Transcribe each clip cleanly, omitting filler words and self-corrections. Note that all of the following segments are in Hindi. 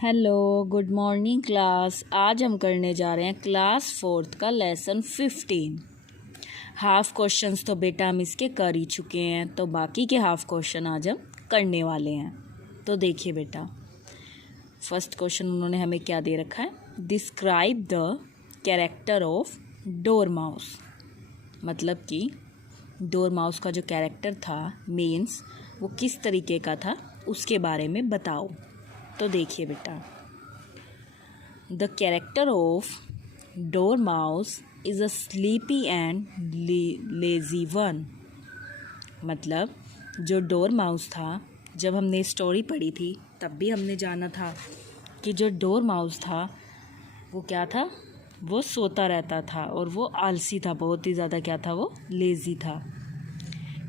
Hello, good morning class. आज हम करने जा रहे हैं क्लास 4th का लेसन 15। हाफ क्वेश्चंस तो बेटा हम इसके कर ही चुके हैं, तो बाकी के हाफ क्वेश्चन आज हम करने वाले हैं। तो देखिए बेटा, फर्स्ट क्वेश्चन उन्होंने हमें क्या दे रखा है, describe the character of dormouse. मतलब कि डोरमाउस का जो कैरेक्टर था, मीन्स वो किस तरीके का था, उसके बारे में बताओ। तो देखिए बेटा, the character of dormouse is a sleepy and lazy one. मतलब जो डोरमाउस था, जब हमने स्टोरी पढ़ी थी तब भी हमने जाना था कि जो डोरमाउस था वो क्या था, वो सोता रहता था और वो आलसी था, बहुत ही ज़्यादा क्या था, वो लेज़ी था।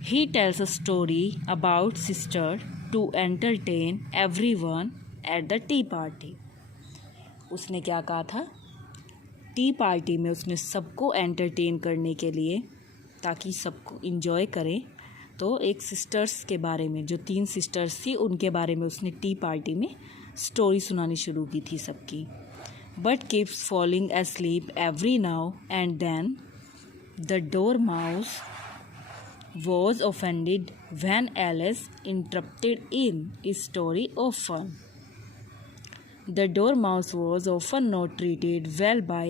He tells a story about sister to entertain everyone at the tea party. उसने क्या कहा था, टी पार्टी में उसने सबको एंटरटेन करने के लिए, ताकि सबको इंजॉय करें, तो एक सिस्टर्स के बारे में, जो 3 सिस्टर्स थी उनके बारे में उसने टी पार्टी में स्टोरी सुनानी शुरू की थी सबकी। But keeps falling asleep every now and then the dormouse was offended when Alice interrupted in his story often. The Dormouse was often not treated well by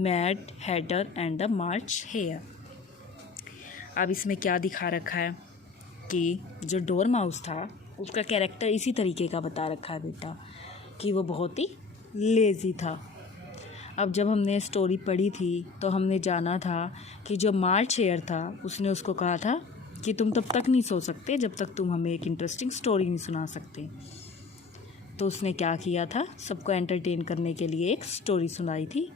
Mad Hatter and the March Hare. अब इसमें क्या दिखा रखा है कि जो डोरमाउस था उसका कैरेक्टर इसी तरीके का बता रखा है बेटा, कि वो बहुत ही लेज़ी था। अब जब हमने स्टोरी पढ़ी थी तो हमने जाना था कि जो मार्च हेयर था उसने उसको कहा था कि तुम तब तक नहीं सो सकते जब तक तुम हमें एक इंटरेस्टिंग स्टोरी नहीं सुना सकते। तो उसने क्या किया था, सबको एंटरटेन करने के लिए एक स्टोरी सुनाई थी।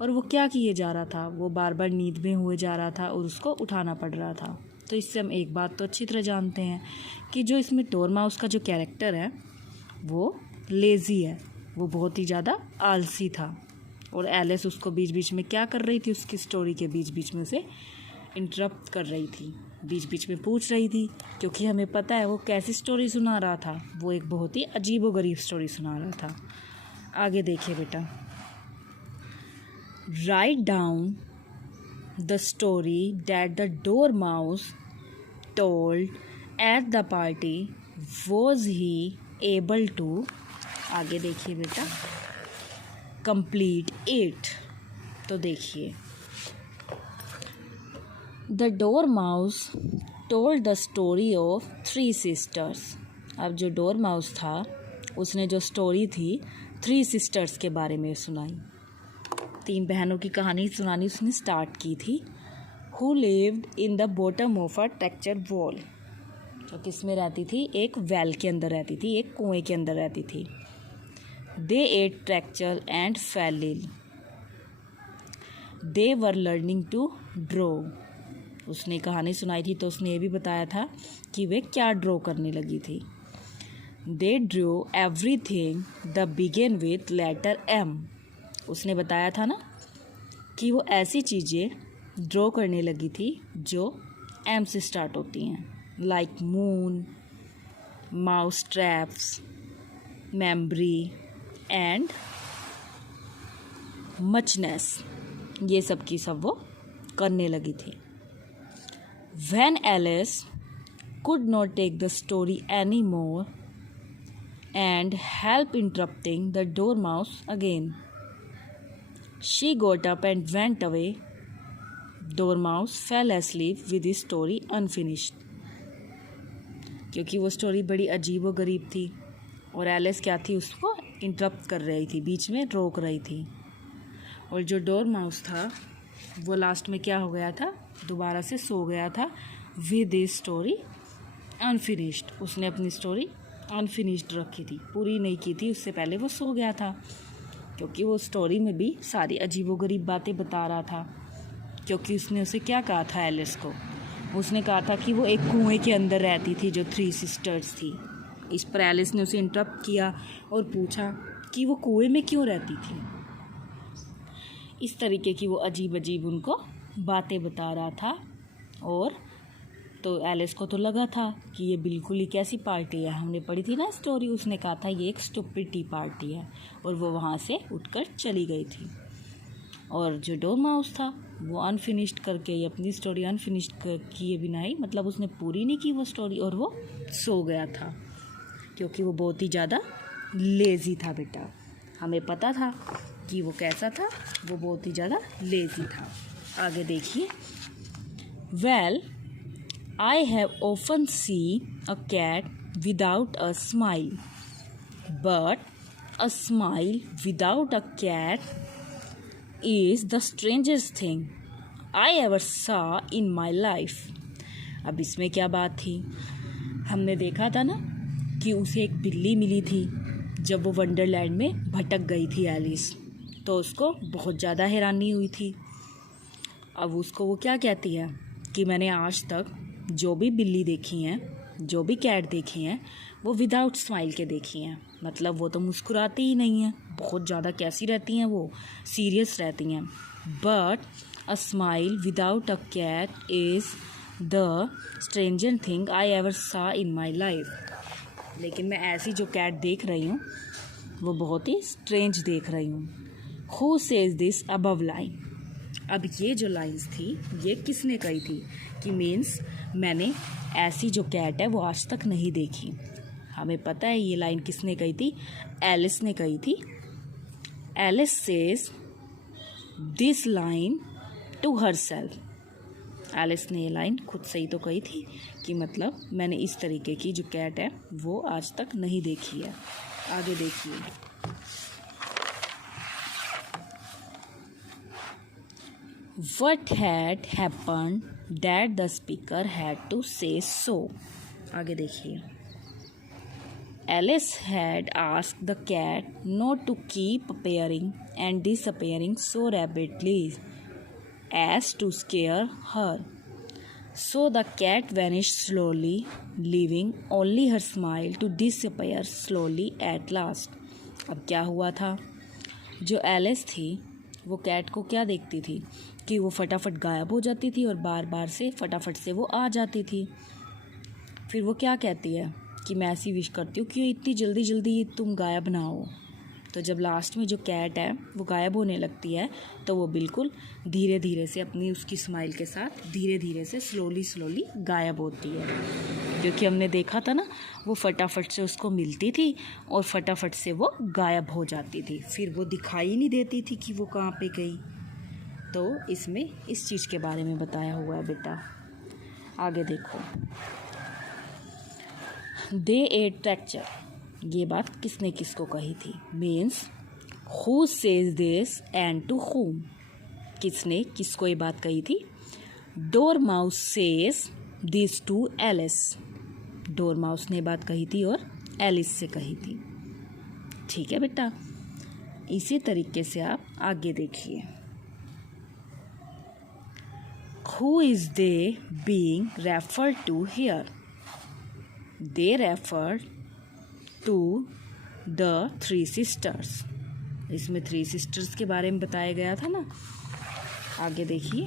और वो क्या किए जा रहा था, वो बार बार नींद में हुए जा रहा था और उसको उठाना पड़ रहा था। तो इससे हम एक बात तो अच्छी तरह जानते हैं कि जो इसमें डोरमाउस का जो कैरेक्टर है वो लेज़ी है, वो बहुत ही ज़्यादा आलसी था। और एलिस उसको बीच बीच में क्या कर रही थी, उसकी स्टोरी के बीच बीच में उसे इंटरप्ट कर रही थी, बीच बीच में पूछ रही थी, क्योंकि हमें पता है वो कैसी स्टोरी सुना रहा था, वो एक बहुत ही अजीबोगरीब स्टोरी सुना रहा था। आगे देखिए बेटा, write down the story that the dormouse told at the party was he able to, आगे देखिए बेटा, कंप्लीट इट। तो देखिए, the dormouse told the story of 3 sisters. अब जो डोरमाउस था उसने जो स्टोरी थी 3 सिस्टर्स के बारे में सुनाई, 3 बहनों की कहानी सुनानी उसने स्टार्ट की थी। Who lived in the bottom of a texture wall. तो किस में रहती थी, एक वेल के अंदर रहती थी, एक कुएं के अंदर रहती थी। They ate tractor and fell ill. They were learning to draw. उसने कहानी सुनाई थी तो उसने ये भी बताया था कि वे क्या ड्रॉ करने लगी थी। They drew everything that began with letter M. उसने बताया था ना कि वो ऐसी चीज़ें ड्रॉ करने लगी थी जो M से स्टार्ट होती हैं, like moon, mouse traps, memory and muchness, ये सब की सब वो करने लगी थी। When Alice could not take the story any more and help interrupting the dormouse again, she got up and went away. Dormouse fell asleep with the story unfinished. क्योंकि वो स्टोरी बड़ी अजीब व गरीब थी और एलिस क्या थी, उसको इंटरप्ट कर रही थी, बीच में रोक रही थी। और जो डोरमाउस था वो लास्ट में क्या हो गया था, दोबारा से सो गया था विद दिस स्टोरी अनफिनिश्ड। उसने अपनी स्टोरी अनफिनिश्ड रखी थी, पूरी नहीं की थी, उससे पहले वो सो गया था, क्योंकि वो स्टोरी में भी सारी अजीबोगरीब बातें बता रहा था। क्योंकि उसने उसे क्या कहा था, एलिस को उसने कहा था कि वो एक कुएं के अंदर रहती थी जो 3 सिस्टर्स थी। इस पर एलिस ने उसे इंटरप्ट किया और पूछा कि वो कुएं में क्यों रहती थी। इस तरीके की वो अजीब अजीब उनको बातें बता रहा था और तो एलिस को तो लगा था कि ये बिल्कुल ही कैसी पार्टी है, हमने पढ़ी थी ना स्टोरी, उसने कहा था ये एक स्टूपिड टी पार्टी है, और वो वहाँ से उठकर चली गई थी। और जो डोरमाउस था वो अनफिनिश्ड करके ये अपनी स्टोरी अनफिनिश्ड किए बिना ही, मतलब उसने पूरी नहीं की वो स्टोरी, और वो सो गया था क्योंकि वो बहुत ही ज़्यादा लेज़ी था बेटा। हमें पता था कि वो कैसा था, वो बहुत ही ज़्यादा लेज़ी था। आगे देखिए, well I have often seen a cat without a smile, but a smile without a cat is the strangest thing I ever saw in my life। अब इसमें क्या बात थी, हमने देखा था ना कि उसे एक बिल्ली मिली थी जब वो वंडरलैंड में भटक गई थी एलिस, तो उसको बहुत ज़्यादा हैरानी हुई थी। अब उसको वो क्या कहती है कि मैंने आज तक जो भी बिल्ली देखी हैं, जो भी कैट देखी हैं, वो विदाउट स्माइल के देखी हैं, मतलब वो तो मुस्कुराती ही नहीं हैं, बहुत ज़्यादा कैसी रहती हैं, वो सीरियस रहती हैं। But a smile without a cat is the stranger thing I ever saw in my life. लेकिन मैं ऐसी जो कैट देख रही हूँ वो बहुत ही स्ट्रेंज देख रही हूँ। Who says this above line. अब ये जो लाइन्स थी ये किसने कही थी कि मीन्स मैंने ऐसी जो कैट है वो आज तक नहीं देखी। हमें पता है ये लाइन किसने कही थी, एलिस ने कही थी। Alice says this line to herself. Alice ने ये लाइन खुद से ही तो कही थी कि मतलब मैंने इस तरीके की जो कैट है वो आज तक नहीं देखी है। आगे देखिए, What had happened that the speaker had to say so। आगे देखिए, Alice had asked the cat not to keep appearing and disappearing so rapidly as to scare her. So the cat vanished slowly, leaving only her smile to disappear slowly at last। अब क्या हुआ था, जो एलिस थी वो कैट को क्या देखती थी कि वो फटाफट गायब हो जाती थी और बार बार से फटाफट से वो आ जाती थी। फिर वो क्या कहती है कि मैं ऐसी विश करती हूँ कि इतनी जल्दी जल्दी तुम गायब ना हो। तो जब लास्ट में जो कैट है वो गायब होने लगती है तो वो बिल्कुल धीरे धीरे से अपनी उसकी स्माइल के साथ धीरे धीरे से स्लोली गायब होती है, क्योंकि हमने देखा था ना वो फटाफट से उसको मिलती थी और फटाफट से वो गायब हो जाती थी, फिर वो दिखाई नहीं देती थी कि वो कहाँ पे गई। तो इसमें इस चीज़ के बारे में बताया हुआ है बेटा। आगे देखो, दे एट ट्रैक्चर। ये बात किसने किसको कही थी, means who says this and to whom। किसने किसको ये बात कही थी, dormouse says this to Alice. Dormouse ने बात कही थी और एलिस से कही थी। ठीक है बेटा, इसी तरीके से आप आगे देखिए, who is they being referred to here. They referred to the three sisters. इसमें थ्री सिस्टर्स के बारे में बताया गया था ना। आगे देखिए,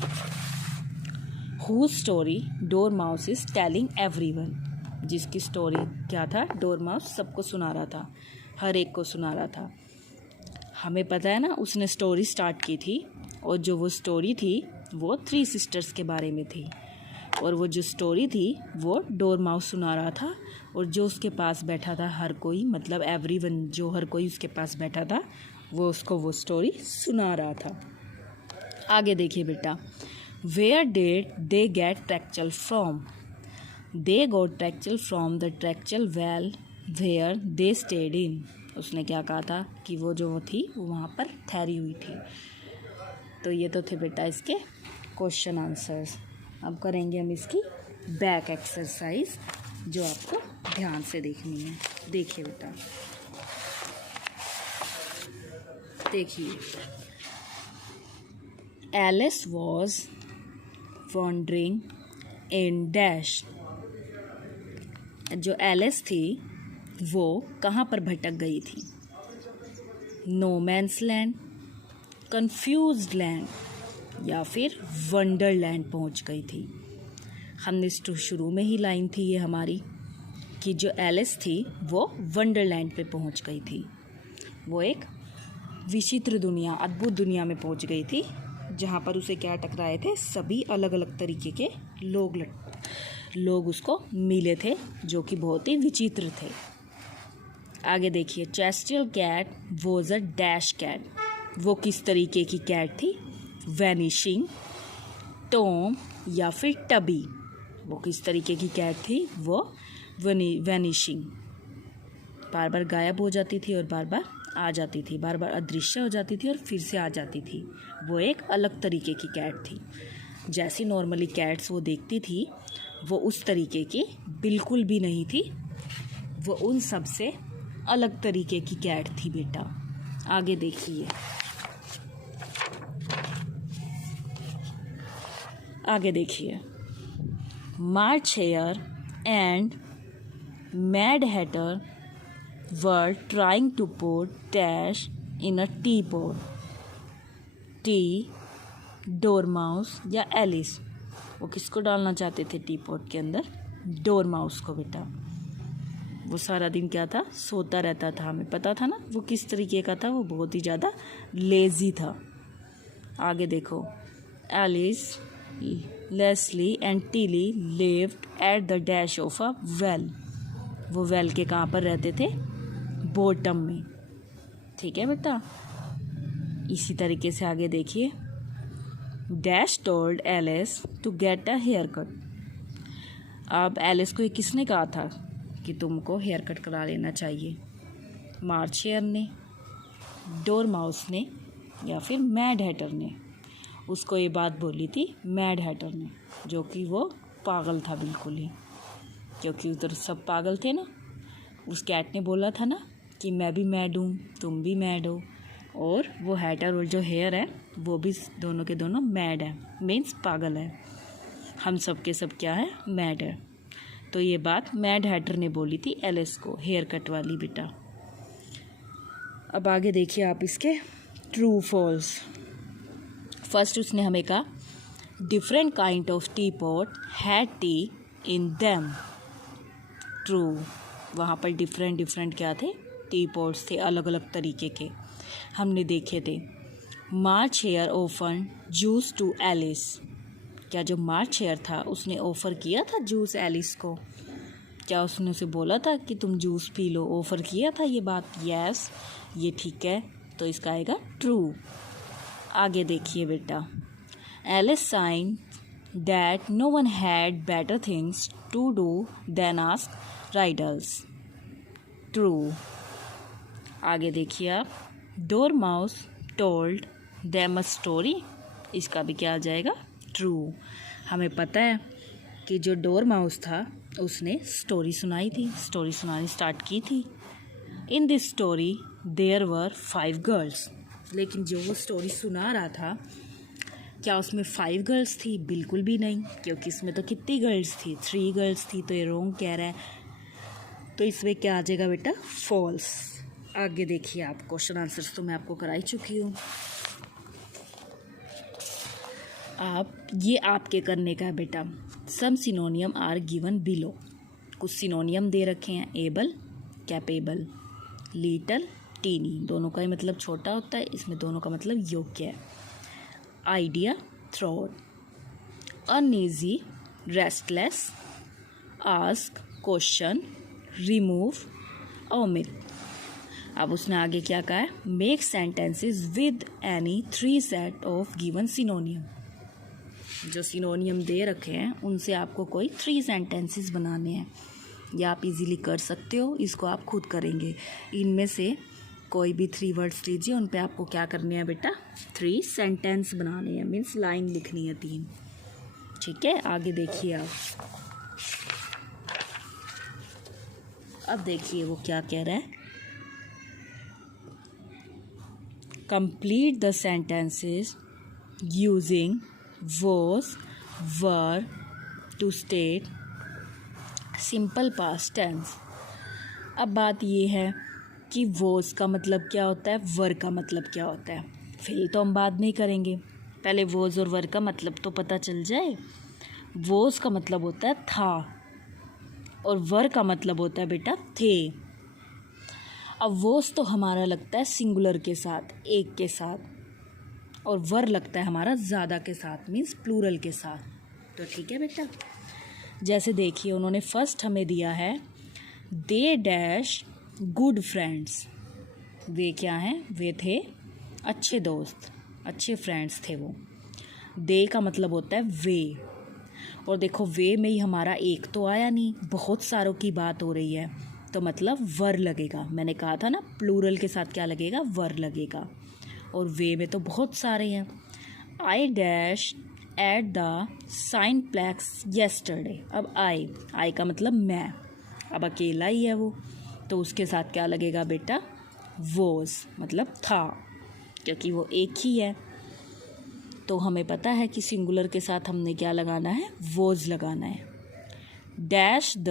who story dormouse is telling everyone. जिसकी स्टोरी क्या था, डोरमाउस सबको सुना रहा था, हर एक को सुना रहा था। हमें पता है ना उसने स्टोरी स्टार्ट की थी और जो वो स्टोरी थी वो थ्री सिस्टर्स के बारे में थी, और वो जो स्टोरी थी वो डोरमाउस सुना रहा था, और जो उसके पास बैठा था हर कोई, मतलब एवरीवन, जो हर कोई उसके पास बैठा था वो उसको वो स्टोरी सुना रहा था। आगे देखिए बेटा, where did they get treacle from. They got treacle from the treacle well where they stayed in. उसने क्या कहा था कि वो जो थी वो वहाँ पर ठहरी हुई थी। तो ये तो थे बेटा इसके क्वेश्चन आंसर्स। अब करेंगे हम इसकी बैक एक्सरसाइज जो आपको ध्यान से देखनी है। देखिए बेटा, देखिए, Alice was wandering in dash. जो एलिस थी वो कहाँ पर भटक गई थी, no man's land, confused land या फिर वंडरलैंड पहुँच गई थी। हमने शुरू में ही लाइन थी ये हमारी कि जो एलिस थी वो वंडरलैंड पे पहुंच गई थी। वो एक विचित्र दुनिया, अद्भुत दुनिया में पहुंच गई थी, जहां पर उसे क्या टकराए थे, सभी अलग अलग तरीके के लोग उसको मिले थे जो कि बहुत ही विचित्र थे। आगे देखिए, Cheshire cat was a dash cat. वो किस तरीके की कैट थी? वैनिशिंग, टॉम या फिर टबी। वो किस तरीके की कैट थी? वो वैनिशिंग, बार बार गायब हो जाती थी और बार बार आ जाती थी, बार बार अदृश्य हो जाती थी और फिर से आ जाती थी। वो एक अलग तरीके की कैट थी। जैसी नॉर्मली कैट्स वो देखती थी, वो उस तरीके की बिल्कुल भी नहीं थी। वो उन सब से अलग तरीके की कैट थी बेटा। आगे देखिए, March Hare and Mad Hatter were trying to put dash in a tea pot. Tea, dormouse या एलिस। वो किसको डालना चाहते थे टी पॉट के अंदर? डोरमाउस को बेटा। वो सारा दिन क्या था? सोता रहता था। हमें पता था ना वो किस तरीके का था। वो बहुत ही ज़्यादा लेज़ी था। आगे देखो, Alice, Lesley and Tilly lived at the dash of a well. वो वेल के कहाँ पर रहते थे? बॉटम में। ठीक है बेटा। इसी तरीके से आगे देखिए, dash told Alice to get a haircut. अब एलिस को ये किसने कहा था कि तुमको हेयर कट करा लेना चाहिए? मार्च हेयर ने, डोरमाउस ने या फिर मैड हैटर ने? उसको ये बात बोली थी मैड हैटर ने, जो कि वो पागल था बिल्कुल ही, क्योंकि उधर सब पागल थे ना। उस कैट ने बोला था ना कि मैं भी मैड हूँ, तुम भी मैड हो, और वो हैटर और जो हेयर है वो भी दोनों के दोनों मैड है, मीन्स पागल है। हम सब के सब क्या है? मैड है। तो ये बात मैड हैटर ने बोली थी एलिस को, हेयर कट वाली बेटा। अब आगे देखिए आप इसके ट्रू फॉल्स। फर्स्ट उसने हमें कहा different kind of T pot had T in them. True. वहाँ पर डिफरेंट क्या थे? टी पॉट्स थे, अलग अलग तरीके के हमने देखे थे। March Hare offer juice to Alice. क्या जो मार्च हेयर था उसने ऑफ़र किया था जूस एलिस को? क्या उसने उसे बोला था कि तुम जूस पी लो? ऑफ़र किया था ये बात? यस, ये ठीक है, तो इसका आएगा ट्रू। आगे देखिए बेटा, Alice sign that no one had better things to do than ask riddles. True. आगे देखिए आप, dormouse told them a story. इसका भी क्या आ जाएगा? ट्रू। हमें पता है कि जो डोरमाउस था उसने स्टोरी सुनाई थी, स्टोरी सुनानी स्टार्ट की थी। In this story there were 5 girls. लेकिन जो वो स्टोरी सुना रहा था, क्या उसमें 5 गर्ल्स थी? बिल्कुल भी नहीं, क्योंकि इसमें तो कितनी गर्ल्स थी? 3 गर्ल्स थी। तो ये रॉन्ग कह रहा है, तो इसमें क्या आ जाएगा बेटा? फॉल्स। आगे देखिए आप, क्वेश्चन आंसर्स तो मैं आपको करा ही चुकी हूँ। आप ये आपके करने का है बेटा। सम सिनोनियम आर गिवन बिलो। कुछ सिनोनियम दे रखे हैं, एबल, कैपेबल, लिटल, टीनी। दोनों का ही मतलब छोटा होता है, इसमें दोनों का मतलब योग्य है। Idea, throat, uneasy, restless, ask, question, remove, omit. अब उसने आगे क्या कहा है? Make sentences with any 3 set of given सिनोनियम। जो सिनोनियम दे रखे हैं उनसे आपको कोई 3 सेंटेंसेस बनाने हैं। या आप इजीली कर सकते हो, इसको आप खुद करेंगे। इनमें से कोई भी 3 वर्ड्स लीजिए, उन पे आपको क्या करने हैं बेटा? 3 सेंटेंस बनाने हैं, मीन्स लाइन लिखनी है 3। ठीक है, आगे देखिए आप। अब देखिए वो क्या कह रहा है। Complete the sentences using was, were to state simple past tense. अब बात ये है कि was का मतलब क्या होता है, वर का मतलब क्या होता है। फिर तो हम बाद में ही करेंगे, पहले was और वर का मतलब तो पता चल जाए। वोज का मतलब होता है था और वर का मतलब होता है बेटा थे। अब वोज तो हमारा लगता है सिंगुलर के साथ, एक के साथ, और वर लगता है हमारा ज़्यादा के साथ, मीन्स प्लूरल के साथ। तो ठीक है बेटा, जैसे देखिए उन्होंने फर्स्ट हमें दिया है दे डैश गुड फ्रेंड्स। वे क्या हैं? वे थे अच्छे दोस्त, अच्छे फ्रेंड्स थे वो। दे का मतलब होता है वे, और देखो वे में ही हमारा एक तो आया नहीं, बहुत सारों की बात हो रही है, तो मतलब वर लगेगा। मैंने कहा था ना प्लूरल के साथ क्या लगेगा? वर लगेगा। और वे में तो बहुत सारे हैं। I dash at the cineplex yesterday. अब आई का मतलब मैं, अब अकेला ही है वो, तो उसके साथ क्या लगेगा बेटा? वोज, मतलब था, क्योंकि वो एक ही है। तो हमें पता है कि सिंगुलर के साथ हमने क्या लगाना है? वोज लगाना है। डैश द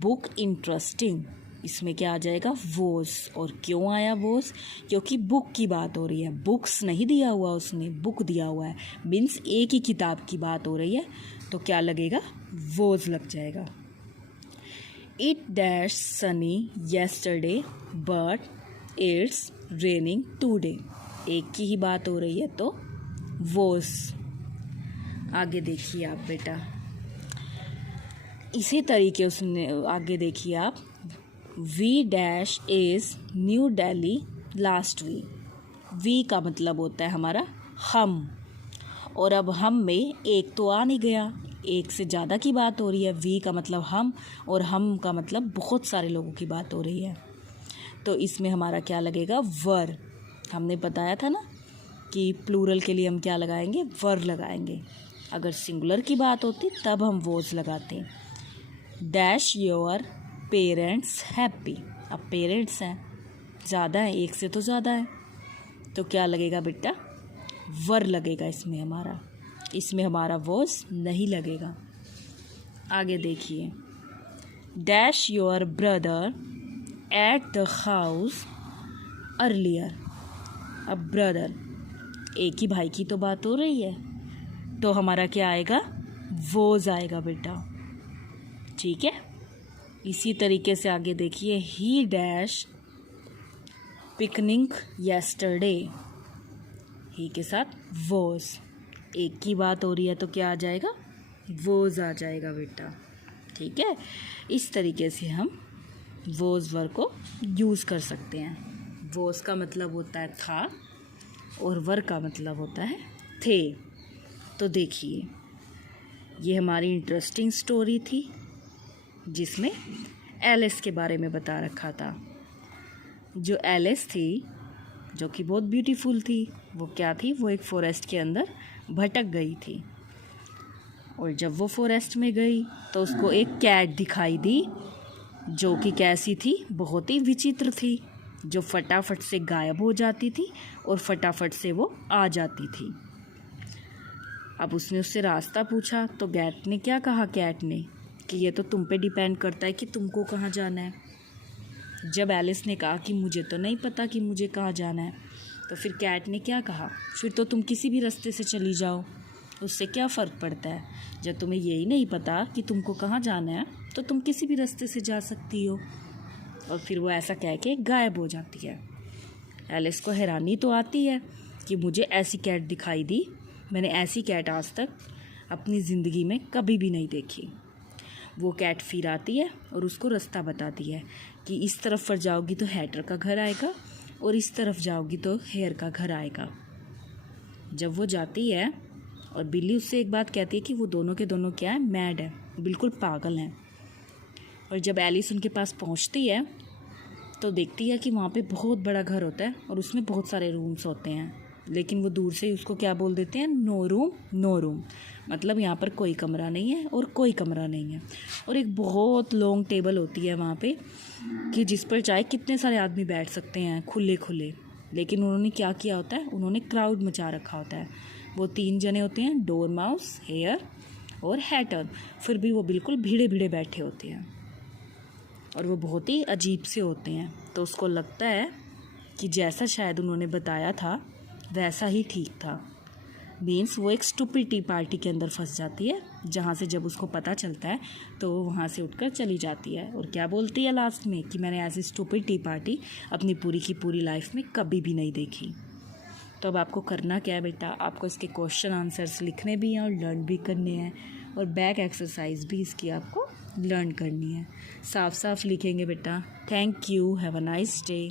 बुक इंटरेस्टिंग, इसमें क्या आ जाएगा? वोज। और क्यों आया वोज? क्योंकि बुक की बात हो रही है, बुक्स नहीं दिया हुआ उसने, बुक दिया हुआ है, मीन्स एक ही किताब की बात हो रही है, तो क्या लगेगा? वोज लग जाएगा। It dash Sunny yesterday but it's raining today, एक की ही बात हो रही है तो वोज। आगे देखिए आप बेटा, इसी तरीके उसने आगे देखिए आप, we dash is New Delhi last week. We का मतलब होता है हमारा हम, और अब हम में एक तो आ नहीं गया, एक से ज़्यादा की बात हो रही है। वी का मतलब हम, और हम का मतलब बहुत सारे लोगों की बात हो रही है, तो इसमें हमारा क्या लगेगा? वर। हमने बताया था ना कि प्लूरल के लिए हम क्या लगाएंगे? वर लगाएंगे। अगर सिंगुलर की बात होती तब हम वोज लगाते। Dash your parents happy. अब पेरेंट्स हैं, ज़्यादा है, एक से तो ज़्यादा है, तो क्या लगेगा बेटा? वर लगेगा इसमें हमारा वोज नहीं लगेगा। आगे देखिए, dash your brother at the house earlier. अब ब्रदर, एक ही भाई की तो बात हो रही है, तो हमारा क्या आएगा? वोज आएगा बेटा। ठीक है, इसी तरीके से आगे देखिए, ही डैश पिकनिक येस्टरडे। ही के साथ वोज, एक की बात हो रही है तो क्या आ जाएगा? वोज आ जाएगा बेटा। ठीक है, इस तरीके से हम वोज वर्ड को यूज़ कर सकते हैं। वोज का मतलब होता है था और वर का मतलब होता है थे। तो देखिए, ये हमारी इंटरेस्टिंग स्टोरी थी जिसमें एलिस के बारे में बता रखा था। जो एलिस थी, जो कि बहुत ब्यूटीफुल थी, वो क्या थी? वो एक फॉरेस्ट के अंदर भटक गई थी, और जब वो फॉरेस्ट में गई तो उसको एक कैट दिखाई दी, जो कि कैसी थी? बहुत ही विचित्र थी, जो फटाफट से गायब हो जाती थी और फटाफट से वो आ जाती थी। अब उसने उससे रास्ता पूछा तो कैट ने क्या कहा? कैट ने कि ये तो तुम पे डिपेंड करता है कि तुमको कहाँ जाना है। जब एलिस ने कहा कि मुझे तो नहीं पता कि मुझे कहाँ जाना है, तो फिर कैट ने क्या कहा? फिर तो तुम किसी भी रास्ते से चली जाओ, उससे क्या फ़र्क पड़ता है? जब तुम्हें यही नहीं पता कि तुमको कहाँ जाना है तो तुम किसी भी रास्ते से जा सकती हो। और फिर वो ऐसा कह के गायब हो जाती है। एलिस को हैरानी तो आती है कि मुझे ऐसी कैट दिखाई दी, मैंने ऐसी कैट आज तक अपनी ज़िंदगी में कभी भी नहीं देखी। वो कैट फिर आती है और उसको रास्ता बताती है कि इस तरफ पर जाओगी तो हैटर का घर आएगा और इस तरफ जाओगी तो हेयर का घर आएगा। जब वो जाती है और बिल्ली उससे एक बात कहती है कि वो दोनों के दोनों क्या है? मैड है, बिल्कुल पागल हैं। और जब एलिस उनके पास पहुंचती है तो देखती है कि वहाँ पे बहुत बड़ा घर होता है और उसमें बहुत सारे रूम्स होते हैं, लेकिन वो दूर से ही उसको क्या बोल देते हैं? नो रूम, नो रूम, मतलब यहाँ पर कोई कमरा नहीं है और कोई कमरा नहीं है। और एक बहुत लॉन्ग टेबल होती है वहाँ पे कि जिस पर चाहे कितने सारे आदमी बैठ सकते हैं खुले खुले। लेकिन उन्होंने क्या किया होता है? उन्होंने क्राउड मचा रखा होता है। वो 3 जने होते हैं, डोरमाउस, हेयर और हैटर, फिर भी वो बिल्कुल भीड़े भीड़े बैठे होते हैं और वो बहुत ही अजीब से होते हैं। तो उसको लगता है कि जैसा शायद उन्होंने बताया था वैसा ही ठीक था। मीन्स वो एक स्टूपिड टी पार्टी के अंदर फंस जाती है, जहाँ से जब उसको पता चलता है तो वो वहाँ से उठकर चली जाती है और क्या बोलती है लास्ट में कि मैंने ऐसी स्टूपिड टी पार्टी अपनी पूरी की पूरी लाइफ में कभी भी नहीं देखी। तो अब आपको करना क्या है बेटा, आपको इसके क्वेश्चन आंसर्स लिखने भी हैं और लर्न भी करने हैं, और बैक एक्सरसाइज भी इसकी आपको लर्न करनी है। साफ साफ लिखेंगे बेटा। Thank you, have a nice day.